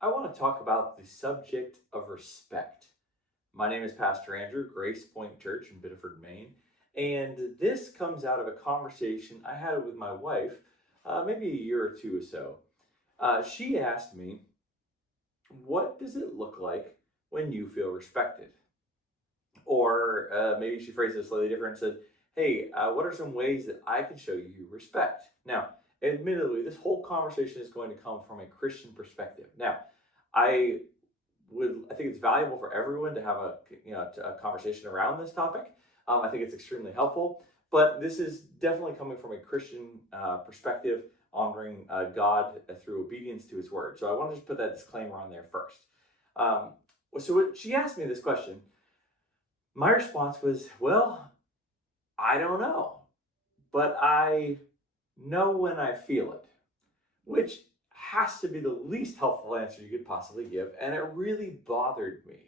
I want to talk about the subject of respect. My name is Pastor Andrew, Grace Point Church in Biddeford, Maine, and this comes out of a conversation I had with my wife maybe a year or two or so. She asked me, what does it look like when you feel respected? Or maybe she phrased it slightly different and said, hey, what are some ways that I can show you respect? Now, admittedly, this whole conversation is going to come from a Christian perspective. Now, I I think it's valuable for everyone to have a conversation around this topic. I think it's extremely helpful, but this is definitely coming from a Christian perspective, honoring God through obedience to His word. So I want to just put that disclaimer on there first. Um, she asked me this question. My response was, well, I don't know, but I know when I feel it, which has to be the least helpful answer you could possibly give. And it really bothered me.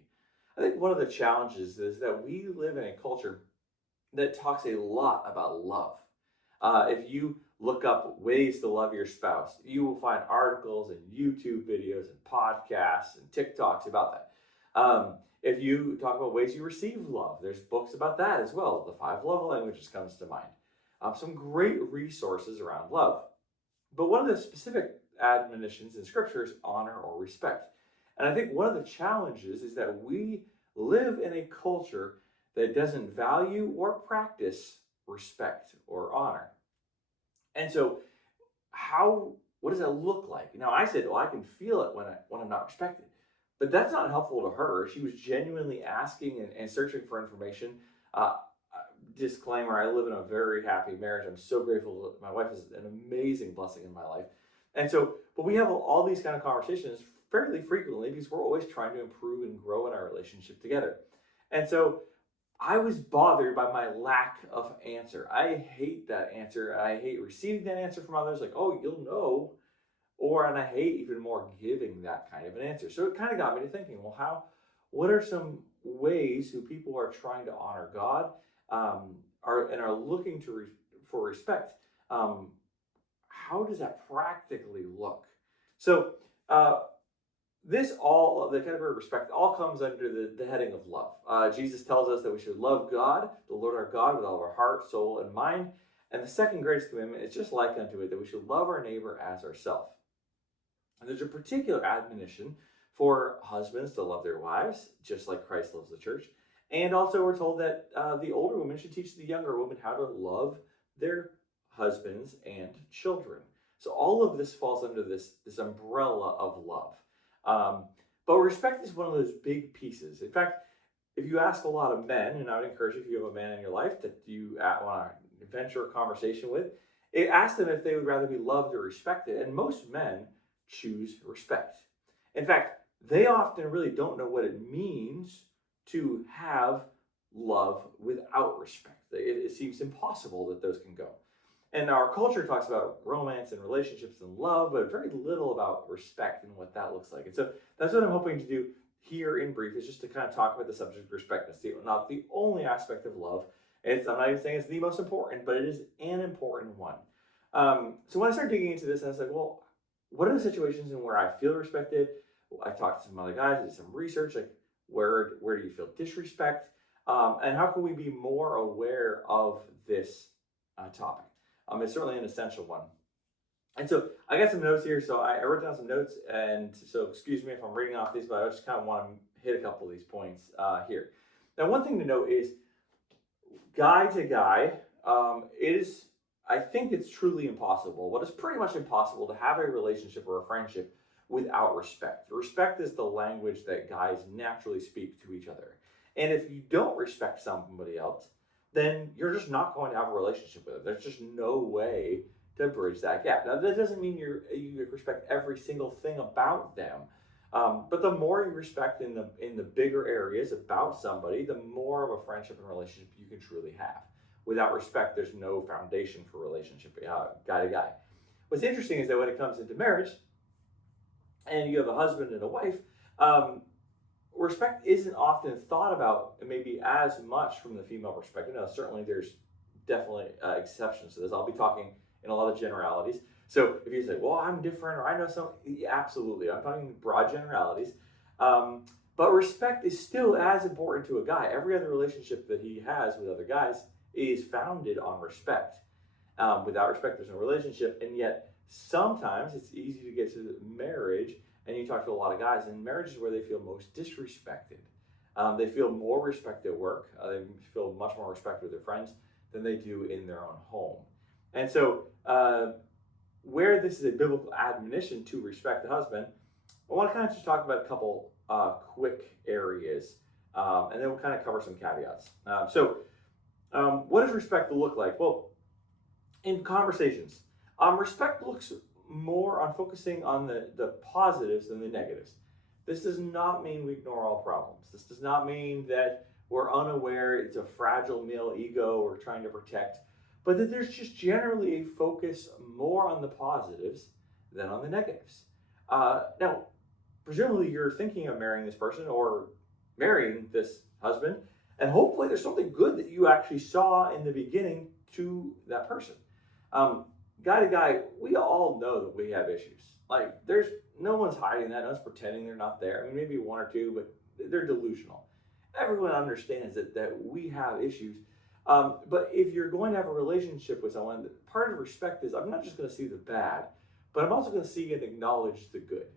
I think one of the challenges is that we live in a culture that talks a lot about love. If you look up ways to love your spouse, you will find articles and YouTube videos and podcasts and TikToks about that. If you talk about ways you receive love, there's books about that as well. The 5 love languages comes to mind. Some great resources around love. But one of the specific admonitions in Scripture is honor or respect. And I think one of the challenges is that we live in a culture that doesn't value or practice respect or honor. And so, what does that look like? Now, I said, well, I can feel it when I'm not respected. But that's not helpful to her. She was genuinely asking and searching for information. Disclaimer, I live in a very happy marriage. I'm so grateful. My wife is an amazing blessing in my life. And so, but we have all these kind of conversations fairly frequently because we're always trying to improve and grow in our relationship together. And so I was bothered by my lack of answer. I hate that answer. I hate receiving that answer from others, like, oh, you'll know. And I hate even more giving that kind of an answer. So it kind of got me to thinking, well, what are some ways who people are trying to honor God are looking for respect? How does that practically look? So the category of respect all comes under the heading of love. Jesus tells us that we should love God, the Lord our God, with all of our heart, soul, and mind. And the second greatest commandment is just like unto it, that we should love our neighbor as ourselves. And there's a particular admonition for husbands to love their wives, just like Christ loves the church. And also we're told that the older women should teach the younger women how to love their husbands and children. So all of this falls under this umbrella of love. But respect is one of those big pieces. In fact, if you ask a lot of men, and I would encourage you, if you have a man in your life that you want to venture a conversation with, ask them if they would rather be loved or respected. And most men choose respect. In fact, they often really don't know what it means to have love without respect. It seems impossible that those can go. And our culture talks about romance and relationships and love, but very little about respect and what that looks like. And so that's what I'm hoping to do here in brief, is just to kind of talk about the subject of respect. It's not the only aspect of love. I'm not even saying it's the most important, but it is an important one. So when I started digging into this, I was like, well, what are the situations in where I feel respected? I talked to some other guys, I did some research, like where do you feel disrespect? And how can we be more aware of this topic? It's certainly an essential one. And so I got some notes here. So I wrote down some notes, and so excuse me if I'm reading off these, but I just kind of want to hit a couple of these points here. Now, one thing to note is guy to guy, I think it's truly impossible. What is pretty much impossible to have a relationship or a friendship without respect. Respect is the language that guys naturally speak to each other. And if you don't respect somebody else, then you're just not going to have a relationship with them. There's just no way to bridge that gap. Now, that doesn't mean you respect every single thing about them. But the more you respect in the bigger areas about somebody, the more of a friendship and relationship you can truly have. Without respect, there's no foundation for relationship, guy to guy. What's interesting is that when it comes into marriage, and you have a husband and a wife, respect isn't often thought about maybe as much from the female perspective. Now, certainly there's definitely exceptions to this. I'll be talking in a lot of generalities. So if you say, well, I'm different or I know something, yeah, absolutely. I'm talking broad generalities. Um, but respect is still as important to a guy. Every other relationship that he has with other guys is founded on respect. Without respect, there's no relationship. And yet, sometimes it's easy to get to marriage, and you talk to a lot of guys, and marriage is where they feel most disrespected. They feel more respect at work. They feel much more respect with their friends than they do in their own home. And so, where this is a biblical admonition to respect the husband, I want to kind of just talk about a couple quick areas, and then we'll kind of cover some caveats. What does respect look like? Well, in conversations, respect looks more on focusing on the positives than the negatives. This does not mean we ignore all problems. This does not mean that we're unaware it's a fragile male ego we're trying to protect, but that there's just generally a focus more on the positives than on the negatives. Now, presumably you're thinking of marrying this person or marrying this husband, and hopefully there's something good that you actually saw in the beginning to that person. Guy to guy, we all know that we have issues. Like, there's no one's hiding that, no one's pretending they're not there. I mean, maybe one or two, but they're delusional. Everyone understands that we have issues. But if you're going to have a relationship with someone, part of respect is I'm not just going to see the bad, but I'm also going to see and acknowledge the good.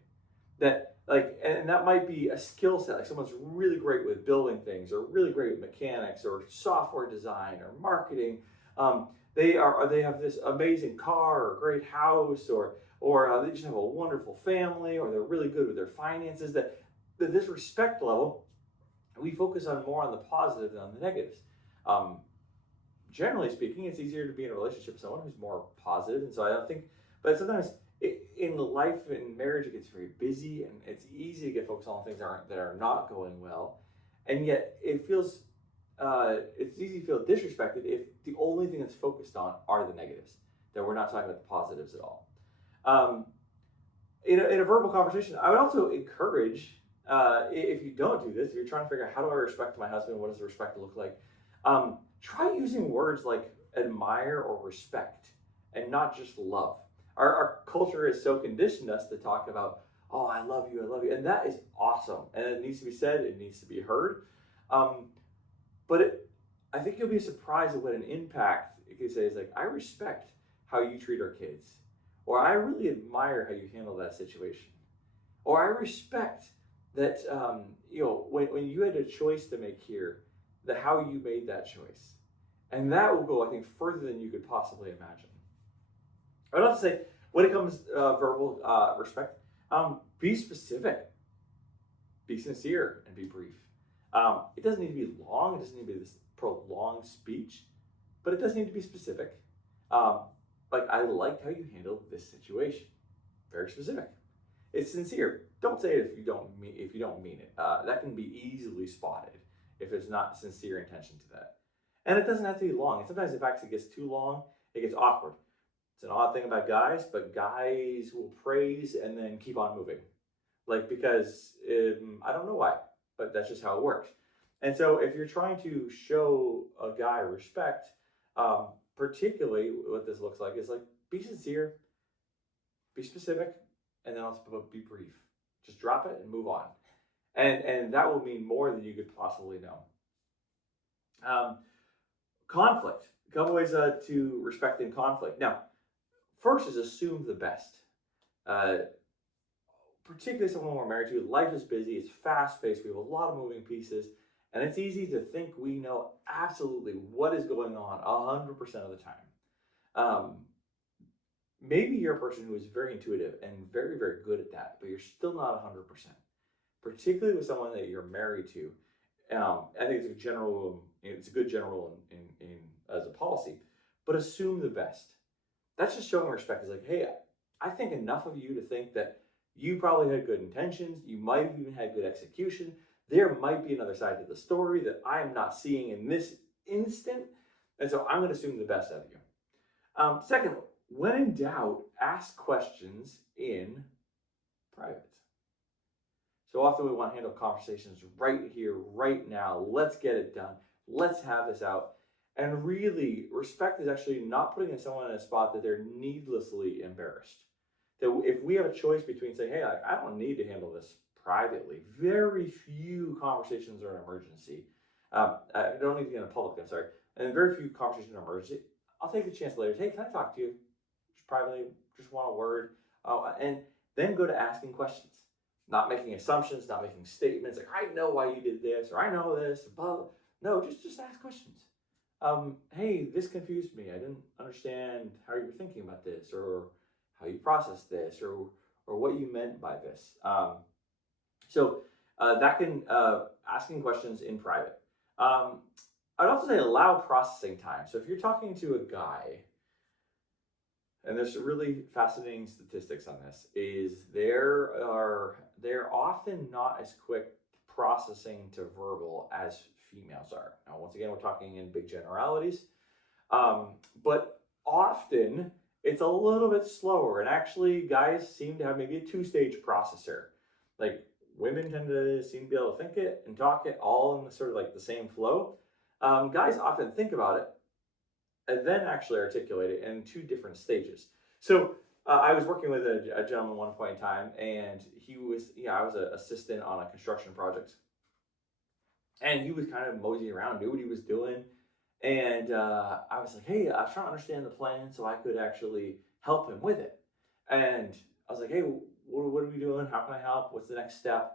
That and that might be a skill set. Like someone's really great with building things, or really great with mechanics, or software design, or marketing. They have this amazing car or great house, or they just have a wonderful family, or they're really good with their finances. That this respect level, we focus on more on the positive than on the negatives. Generally speaking, it's easier to be in a relationship with someone who's more positive, and so I don't think. But sometimes in life and marriage, it gets very busy, and it's easy to get focused on things that are not going well, and yet it feels. It's easy to feel disrespected if the only thing that's focused on are the negatives, that we're not talking about the positives at all. In a verbal conversation, I would also encourage, if you don't do this, if you're trying to figure out how do I respect my husband, what does the respect look like, try using words like admire or respect and not just love. Our culture has so conditioned us to talk about, oh, I love you, and that is awesome, and it needs to be said, it needs to be heard. But I think you'll be surprised at what an impact it can say is like, I respect how you treat our kids, or I really admire how you handle that situation, or I respect that when you had a choice to make here, how you made that choice, and that will go, I think, further than you could possibly imagine. I would also say when it comes verbal respect, be specific, be sincere, and be brief. It doesn't need to be long. It doesn't need to be this prolonged speech, but it does need to be specific. Like, I like how you handled this situation. Very specific. It's sincere. Don't say it if you don't mean it. That can be easily spotted if there's not sincere intention to that. And it doesn't have to be long. And sometimes if it actually gets too long, it gets awkward. It's an odd thing about guys, but guys will praise and then keep on moving. Because I don't know why, but that's just how it works. And so if you're trying to show a guy respect, particularly what this looks like is like, be sincere, be specific, and then also be brief. Just drop it and move on. And that will mean more than you could possibly know. Conflict. A couple ways to respecting conflict. Now, first is assume the best. Particularly someone we're married to, life is busy, it's fast-paced, we have a lot of moving pieces, and it's easy to think we know absolutely what is going on 100% of the time. Maybe you're a person who is very intuitive and very, very good at that, but you're still not 100%. Particularly with someone that you're married to, I think it's a good general rule in as a policy, but assume the best. That's just showing respect. It's like, hey, I think enough of you to think that you probably had good intentions. You might have even had good execution. There might be another side to the story that I am not seeing in this instant. And so I'm going to assume the best of you. Second, when in doubt, ask questions in private. So often we want to handle conversations right here, right now. Let's get it done. Let's have this out. And really, respect is actually not putting someone in a spot that they're needlessly embarrassed. That if we have a choice between saying, hey, I don't need to handle this privately, very few conversations are an emergency. I don't need to get in public, I'm sorry. And very few conversations are an emergency. I'll take the chance later. Hey, can I talk to you? Just privately, just want a word. And then go to asking questions. Not making assumptions, not making statements like, I know why you did this, or I know this, blah, blah. No, just ask questions. Hey, this confused me. I didn't understand how you were thinking about this, or how you processed this, or what you meant by this. That can asking questions in private. I'd also say allow processing time. So if you're talking to a guy, and there's really fascinating statistics on this, is they're often not as quick processing to verbal as females are. Now, once again, we're talking in big generalities, but often it's a little bit slower. And actually, guys seem to have maybe a two-stage processor. Like women tend to seem to be able to think it and talk it all in the sort of like the same flow. Guys often think about it and then actually articulate it in two different stages. So I was working with a gentleman one point in time, and I was an assistant on a construction project, and he was kind of moseying around, knew what he was doing, and I was like, hey, I was trying to understand the plan so I could actually help him with it. And I was like, hey, what are we doing? How can I help? What's the next step?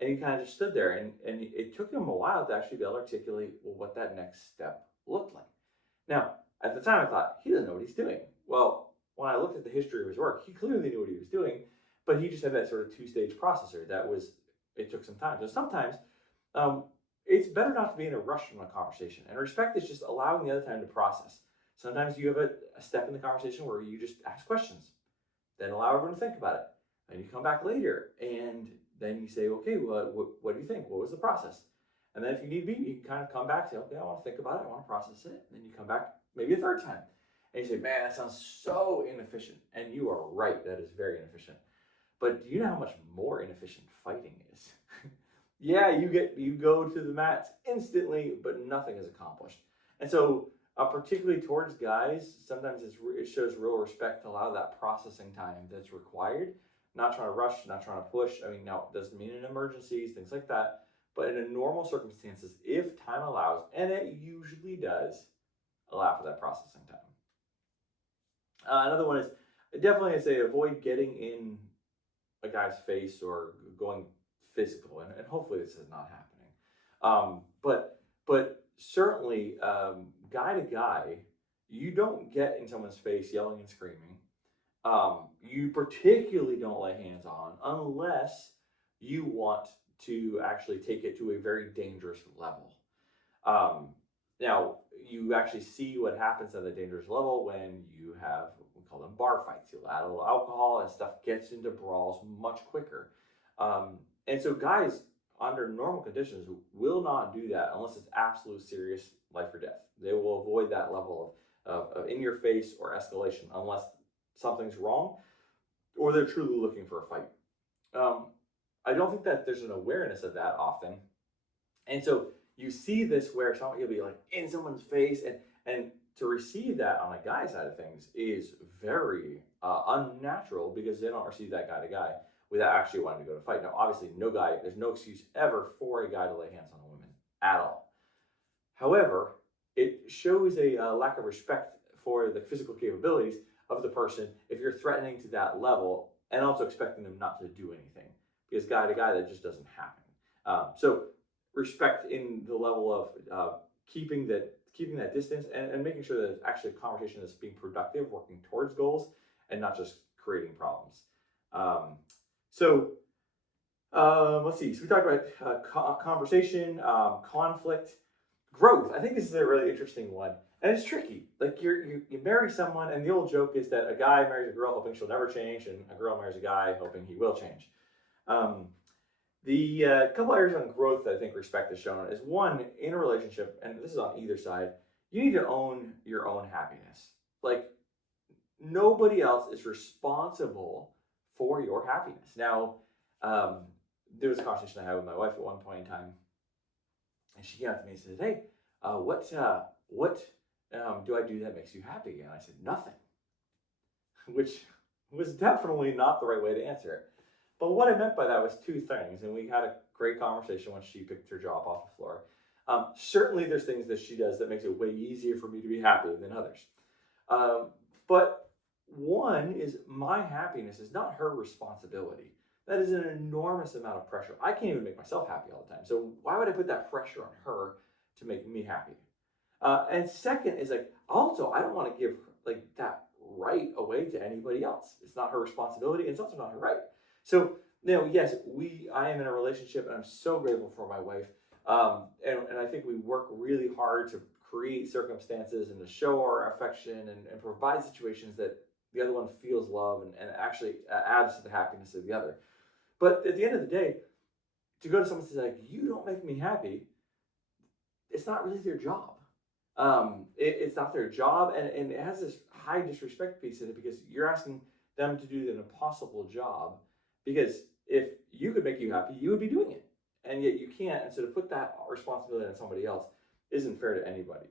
And he kind of just stood there, and it took him a while to actually be able to articulate what that next step looked like. Now, at the time, I thought, he doesn't know what he's doing. Well, when I looked at the history of his work, he clearly knew what he was doing, but he just had that sort of two-stage processor. It took some time. So sometimes it's better not to be in a rush from a conversation. And respect is just allowing the other time to process. Sometimes you have a step in the conversation where you just ask questions, then allow everyone to think about it. And you come back later, and then you say, okay, what do you think? What was the process? And then if you need be, you can kind of come back and say, okay, I want to think about it. I want to process it. And then you come back maybe a third time. And you say, man, that sounds so inefficient. And you are right. That is very inefficient. But do you know how much more inefficient fighting is? Yeah, you go to the mats instantly, but nothing is accomplished. And so, particularly towards guys, sometimes it shows real respect to allow that processing time that's required. Not trying to rush, not trying to push. I mean, now it doesn't mean in emergencies, things like that. But in normal circumstances, if time allows, and it usually does, allow for that processing time. Another one is definitely, I say, avoid getting in a guy's face or going physical, and hopefully this is not happening. But certainly, guy to guy, you don't get in someone's face yelling and screaming. You particularly don't lay hands on unless you want to actually take it to a very dangerous level. Now, you actually see what happens at the dangerous level when you have what we call them bar fights. You'll add a little alcohol and stuff gets into brawls much quicker. And so guys, under normal conditions, will not do that unless it's absolute serious life or death. They will avoid that level of in your face or escalation unless something's wrong or they're truly looking for a fight. I don't think that there's an awareness of that often. And so you see this where you'll be like in someone's face, and to receive that on a guy side of things is very unnatural because they don't receive that guy to guy without actually wanting to go to fight. Now, obviously, there's no excuse ever for a guy to lay hands on a woman at all. However, it shows a lack of respect for the physical capabilities of the person if you're threatening to that level and also expecting them not to do anything, because guy to guy, that just doesn't happen. So respect in the level of keeping that distance and making sure that it's actually a conversation that's being productive, working towards goals, and not just creating problems. Let's see. So we talked about conversation, conflict, growth. I think this is a really interesting one, and it's tricky. Like you marry someone, and the old joke is that a guy marries a girl hoping she'll never change, and a girl marries a guy hoping he will change. The couple areas on growth that I think respect is shown is one, in a relationship, and this is on either side, you need to own your own happiness. Like nobody else is responsible for your happiness. Now, there was a conversation I had with my wife at one point in time, and she came up to me and said, "Hey, what what do I do that makes you happy? And I said, nothing, which was definitely not the right way to answer it. But what I meant by that was two things, and we had a great conversation when she picked her job off the floor. Certainly, there's things that she does that makes it way easier for me to be happy than others. But one is my happiness is not her responsibility. That is an enormous amount of pressure. I can't even make myself happy all the time. So why would I put that pressure on her to make me happy? And second is like, also, I don't want to give like that right away to anybody else. It's not her responsibility. It's also not her right. So, yes, I am in a relationship, and I'm so grateful for my wife. And I think we work really hard to create circumstances and to show our affection and provide situations that the other one feels love and actually adds to the happiness of the other. But at the end of the day, to go to someone and say, like, you don't make me happy, it's not really their job. It's not their job, and it has this high disrespect piece in it because you're asking them to do an impossible job. Because if you could make you happy, you would be doing it, and yet you can't. And so to put that responsibility on somebody else isn't fair to anybody.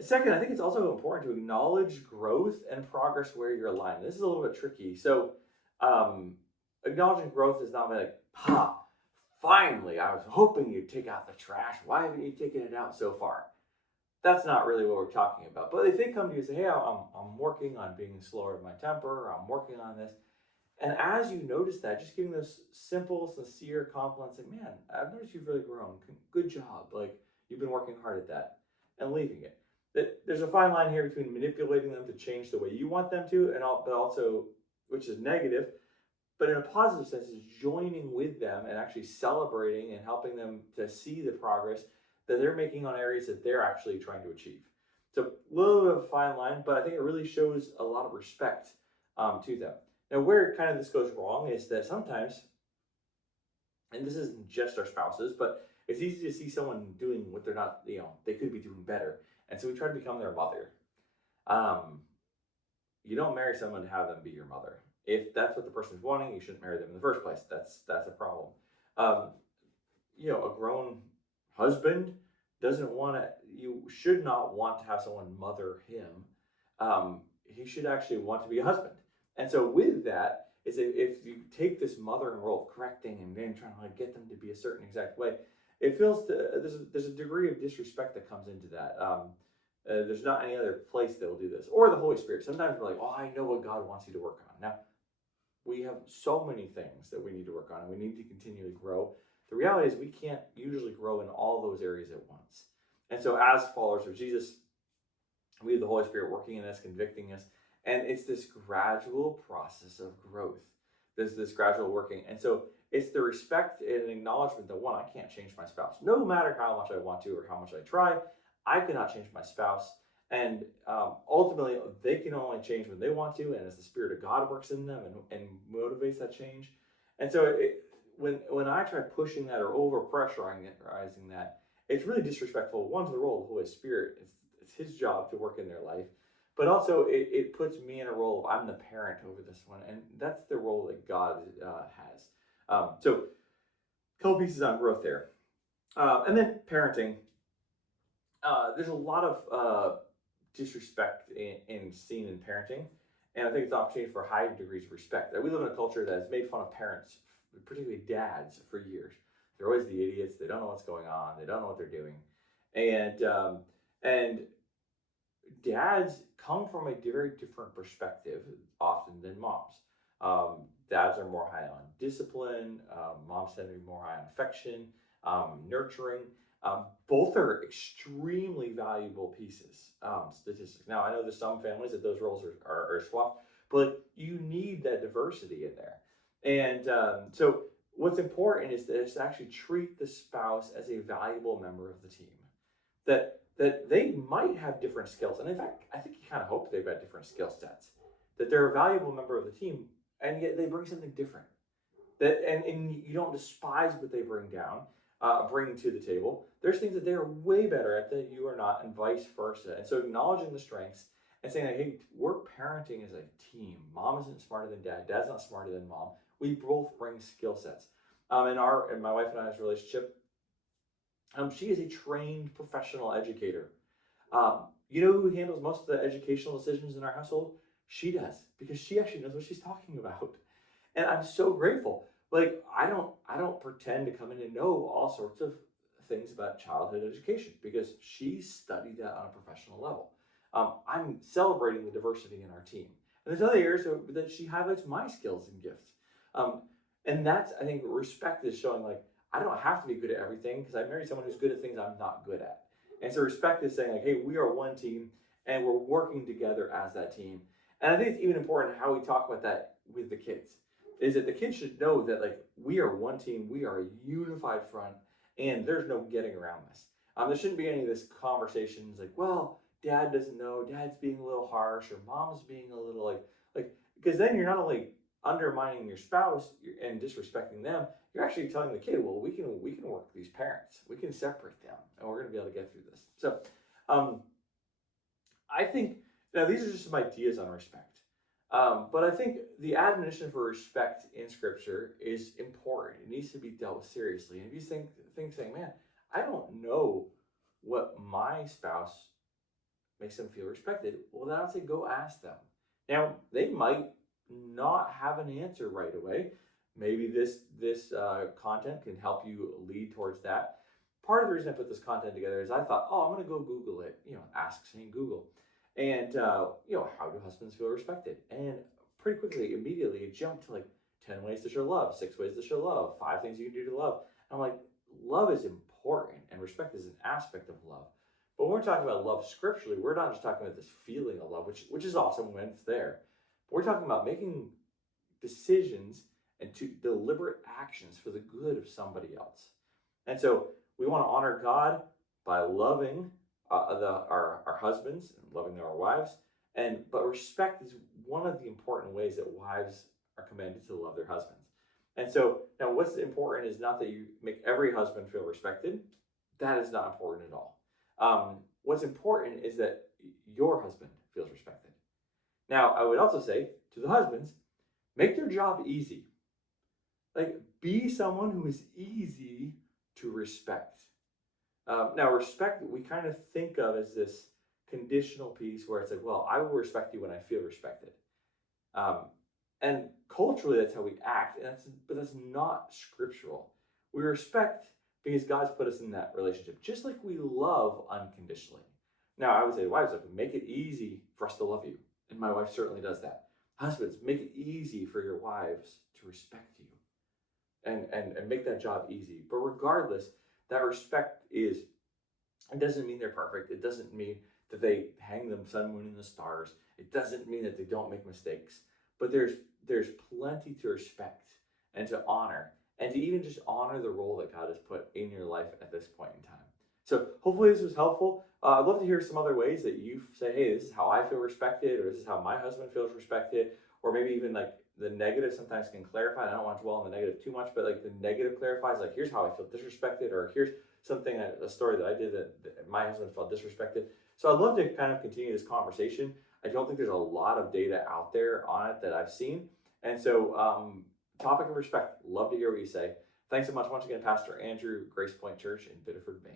Second, I think it's also important to acknowledge growth and progress where you're aligned. This is a little bit tricky. So, acknowledging growth is not like, finally, I was hoping you'd take out the trash. Why haven't you taken it out so far? That's not really what we're talking about. But if they come to you and say, hey, I'm working on being slower in my temper, or I'm working on this. And as you notice that, just giving those simple, sincere compliments, like, man, I've noticed you've really grown. Good job. Like, you've been working hard at that. And leaving it. There's a fine line here between manipulating them to change the way you want them to, but also, which is negative, but in a positive sense, is joining with them and actually celebrating and helping them to see the progress that they're making on areas that they're actually trying to achieve. So a little bit of a fine line, but I think it really shows a lot of respect to them. Now, where kind of this goes wrong is that sometimes, and this isn't just our spouses, but it's easy to see someone doing what they're not, they could be doing better. And so we try to become their mother. You don't marry someone to have them be your mother. If that's what the person's wanting, you shouldn't marry them in the first place. That's a problem. A grown husband doesn't want to. You should not want to have someone mother him. He should actually want to be a husband. And so with that, is if you take this mothering role of correcting and then trying to get them to be a certain exact way, it feels there's a degree of disrespect that comes into that. There's not any other place that will do this, or the Holy Spirit. Sometimes we're like, oh, I know what God wants you to work on. Now, we have so many things that we need to work on, and we need to continually grow. The reality is we can't usually grow in all those areas at once. And so as followers of Jesus, we have the Holy Spirit working in us, convicting us, and it's this gradual process of growth. There's this gradual working. And so it's the respect and acknowledgement that, one, I can't change my spouse. No matter how much I want to or how much I try, I cannot change my spouse. And ultimately, they can only change when they want to, and as the Spirit of God works in them and motivates that change. And so when I try pushing that or over-pressurizing that, it's really disrespectful, one, to the role of the Holy Spirit. It's his job to work in their life. But also, it puts me in a role of I'm the parent over this one, and that's the role that God has. So, a couple pieces on growth there. And then parenting. There's a lot of disrespect seen in parenting, and I think it's an opportunity for high degrees of respect. We live in a culture that has made fun of parents, particularly dads, for years. They're always the idiots. They don't know what's going on. They don't know what they're doing, and dads come from a very different perspective often than moms. Dads are more high on discipline. Moms tend to be more high on affection, nurturing. Both are extremely valuable pieces, statistics. Now, I know there's some families that those roles are swapped, but you need that diversity in there. And so what's important is to actually treat the spouse as a valuable member of the team. That they might have different skills. And in fact, I think you kind of hope they've got different skill sets. That they're a valuable member of the team, and yet they bring something different. And you don't despise what they bring to the table. There's things that they're way better at that you are not, and vice versa. And so acknowledging the strengths and saying, hey, we're parenting as a team. Mom isn't smarter than dad. Dad's not smarter than mom. We both bring skill sets. In my wife and I's relationship, She is a trained professional educator. You know who handles most of the educational decisions in our household? She does, because she actually knows what she's talking about. And I'm so grateful. Like I don't pretend to come in and know all sorts of things about childhood education because she studied that on a professional level. I'm celebrating the diversity in our team, and there's other areas that she highlights my skills and gifts. Um, and that's, I think, respect is showing like I don't have to be good at everything because I married someone who's good at things I'm not good at. And so respect is saying like, hey, we are one team and we're working together as that team. And I think it's even important how we talk about that with the kids is that the kids should know that like we are one team, we are a unified front, and there's no getting around this. There shouldn't be any of this conversations like, well, dad doesn't know, dad's being a little harsh, or mom's being a little like because then you're not only undermining your spouse and disrespecting them, you're actually telling the kid, well, we can work with these parents, we can separate them, and we're going to be able to get through this. So, um, I think now these are just some ideas on respect. But I think the admonition for respect in Scripture is important. It needs to be dealt with seriously. And if you think saying, "Man, I don't know what my spouse makes them feel respected," well, then I would say go ask them. Now they might not have an answer right away. Maybe this content can help you lead towards that. Part of the reason I put this content together is I thought, oh, I'm going to go Google it. Ask saying Google, and how do husbands feel respected? And pretty quickly, immediately, it jumped to like 10 ways to show love, 6 ways to show love, 5 things you can do to love. And I'm like, love is important, and respect is an aspect of love. But when we're talking about love scripturally, we're not just talking about this feeling of love, which is awesome when it's there. But we're talking about making decisions and to deliberate actions for the good of somebody else. And so we want to honor God by loving our husbands and loving our wives. But respect is one of the important ways that wives are commanded to love their husbands. And so now what's important is not that you make every husband feel respected. That is not important at all. What's important is that your husband feels respected. Now, I would also say to the husbands, make their job easy. Like, be someone who is easy to respect. Now, respect we kind of think of as this conditional piece where it's like, well, I will respect you when I feel respected. Um, and culturally, that's how we act, but that's not scriptural. We respect because God's put us in that relationship, just like we love unconditionally. Now, I would say to wives, like, make it easy for us to love you. And my wife certainly does that. Husbands, make it easy for your wives to respect you and make that job easy. But regardless, that respect it doesn't mean they're perfect. It doesn't mean that they hang them sun, moon, and the stars. It doesn't mean that they don't make mistakes. But there's plenty to respect and to honor and to even just honor the role that God has put in your life at this point in time. So hopefully this was helpful. I'd love to hear some other ways that you say, hey, this is how I feel respected, or this is how my husband feels respected, or maybe even like the negative sometimes can clarify. I don't want to dwell on the negative too much, but like the negative clarifies, like here's how I feel disrespected, or here's something, a story that I did that my husband felt disrespected. So I'd love to kind of continue this conversation. I don't think there's a lot of data out there on it that I've seen. And so topic of respect, love to hear what you say. Thanks so much once again, Pastor Andrew, Grace Point Church in Biddeford, Maine.